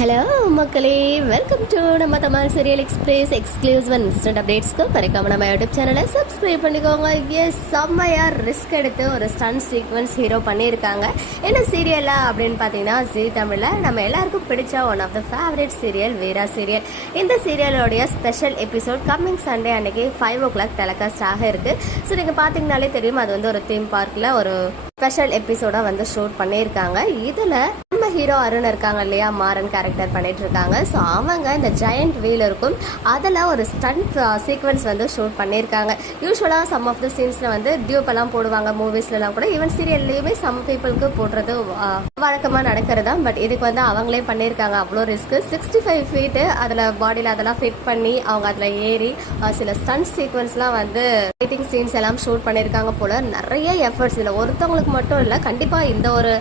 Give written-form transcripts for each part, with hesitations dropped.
Hello மக்களே, welcome to நம்ம Tamil serial express exclusive and instant அப்டேட்ஸ்க்கு மறக்காம நம்ம யூடியூப் சேனலை சப்ஸ்கிரைப் பண்ணிக்கோங்க. செம்மையா ரிஸ்க் எடுத்து ஒரு ஸ்டன் சீக்வன்ஸ் ஹீரோ பண்ணியிருக்காங்க. என்ன சீரியலா அப்படின்னு பார்த்தீங்கன்னா, ஜீ தமிழில் நம்ம எல்லாருக்கும் பிடிச்ச one of the favourite serial Veera serial. இந்த சீரியலோடைய ஸ்பெஷல் எபிசோட் கம்மிங் சண்டே அன்னைக்கு 5 o'clock டெலிகாஸ்ட் ஆக இருக்கு. ஸோ நீங்கள் பார்த்தீங்கனாலே தெரியும், அது வந்து ஒரு தீம் பார்க்கில் ஒரு ஸ்பெஷல் எபிசோடாக வந்து ஷூட் பண்ணியிருக்காங்க. இதில் நம்ம ஹீரோ அருண் இருக்காங்க இல்லையா, மாறன் கேரக்டர் பண்ணிட்டு இருக்காங்க. ஸோ அவங்க இந்த ஜெயண்ட் வீல் இருக்கும், அதில் ஒரு ஸ்டண்ட் சீக்வன்ஸ் வந்து ஷூட் பண்ணியிருக்காங்க. யூஸ்வலாக சம் ஆஃப் த சீன்ஸில் வந்து டியூப்பெல்லாம் போடுவாங்க மூவிஸ்லாம் கூட, ஈவன் சீரியல்லையுமே சம் பீப்புளுக்கு போடுறது வழக்கமாக நடக்கிறது தான். பட் இதுக்கு வந்து அவங்களே பண்ணியிருக்காங்க. அவ்வளோ ரிஸ்க், 65 feet அதில் பாடியில் அதெல்லாம் ஃபிட் பண்ணி அவங்க அதில் ஏறி சில ஸ்டண்ட் சீக்வன்ஸ்லாம் வந்து ஃபைட்டிங் சீன்ஸ் எல்லாம் ஷூட் பண்ணியிருக்காங்க போல. நிறைய எஃபர்ட்ஸ் இதில் ஒருத்தவங்களுக்கு மட்டும் இல்லை, கண்டிப்பாக இந்த ஒரு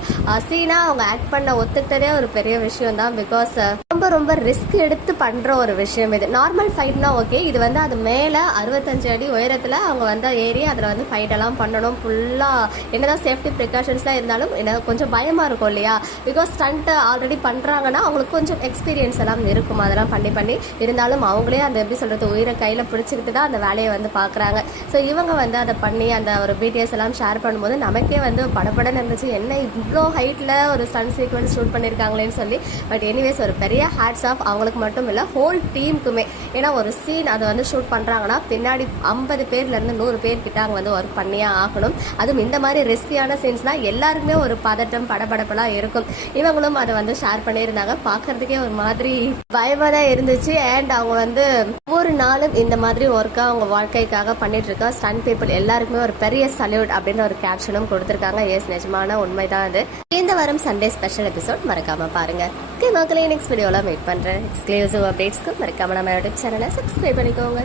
சீனாக அவங்க ஆக்ட் பண்ண ஒத்துக்கிட்டதே ஒரு பெரிய விஷயம் தான். பிகாஸ் ரொம்ப ரொம்ப ரிஸ்க் எடுத்து பண்ற ஒரு விஷயம் இது. நார்மல் ஃபைட்னா ஓகே, இது வந்து அது மேலே 65 அடி உயரத்தில் அவங்க வந்து ஏறி அதில் வந்து ஃபைட் எல்லாம் பண்ணணும். ஃபுல்லாக என்னதான் சேஃப்டி ப்ரிகாஷன்ஸ்லாம் இருந்தாலும் எனக்கு கொஞ்சம் பயமாக இருக்கும் இல்லையா. பிகாஸ் ஸ்டண்ட் ஆல்ரெடி பண்ணுறாங்கன்னா அவங்களுக்கு கொஞ்சம் எக்ஸ்பீரியன்ஸ் எல்லாம் இருக்கும், அதெல்லாம் பண்ணி இருந்தாலும் அவங்களே அந்த எப்படி சொல்கிறது உயிரை கையில் பிடிச்சிக்கிட்டு தான் அந்த வேலையை வந்து பார்க்குறாங்க. ஸோ இவங்க வந்து அதை பண்ணி அந்த ஒரு பிடிஎஸ் எல்லாம் ஷேர் பண்ணும்போது நமக்கே வந்து படப்படன்னு இருந்துச்சு, என்ன இவ்வளோ ஹைட்டில் ஒரு ஸ்டண்ட் சீக்வன்ஸ் ஷூட் பண்ணியிருக்காங்களேன்னு சொல்லி. பட் எனிவேஸ் ஒரு பெரிய ஹேட்ஸ் ஆஃப் அவங்களுக்கு மட்டும் இல்லை, ஹோல் டீமுக்குமே. ஏன்னா ஒரு சீன் அதை வந்து ஷூட் பண்ணுறாங்கன்னா பின்னாடி 50 பேர்லேருந்து 100 பேர் கிட்ட அவங்க வந்து ஒர்க் பண்ணியே ஆகணும். அதுவும் இந்த மாதிரி ரிஸ்கியான சீன்ஸ்னால் எல்லாருக்குமே ஒரு பதட்டம் படபடப்பெல்லாம் இருக்கும். இவங்களும் அதை வந்து ஷேர் பண்ணியிருந்தாங்க. பார்க்கறதுக்கே ஒரு மாதிரி பயமாக தான் இருந்துச்சு. அண்ட் அவங்க வந்து ஒவ்வொரு நாளும் இந்த மாதிரி ஒர்க்காக அவங்க வாழ்க்கைக்காக பண்ணிட்டு இருக்கா ஸ்டண்ட் பீப்புள் எல்லாருக்குமே ஒரு பெரிய சல்யூட் அப்படின்னு ஒரு கேப்ஷனும் கொடுத்துருக்காங்க. எஸ், நிஜமான உண்மைதான் அது. இந்த வாரம் சண்டே ஸ்பெஷல் எபிசோட் மறக்காம பாருங்க. மக்களே, நெக்ஸ்ட் வீடியோல மீட் பண்றேன். எக்ஸ்க்ளூசிவ் அப்டேட்ஸ்க்கு மறக்காம நம்ம யூடியூப் சேனலை சப்ஸ்கிரைப் பண்ணிக்கோங்க.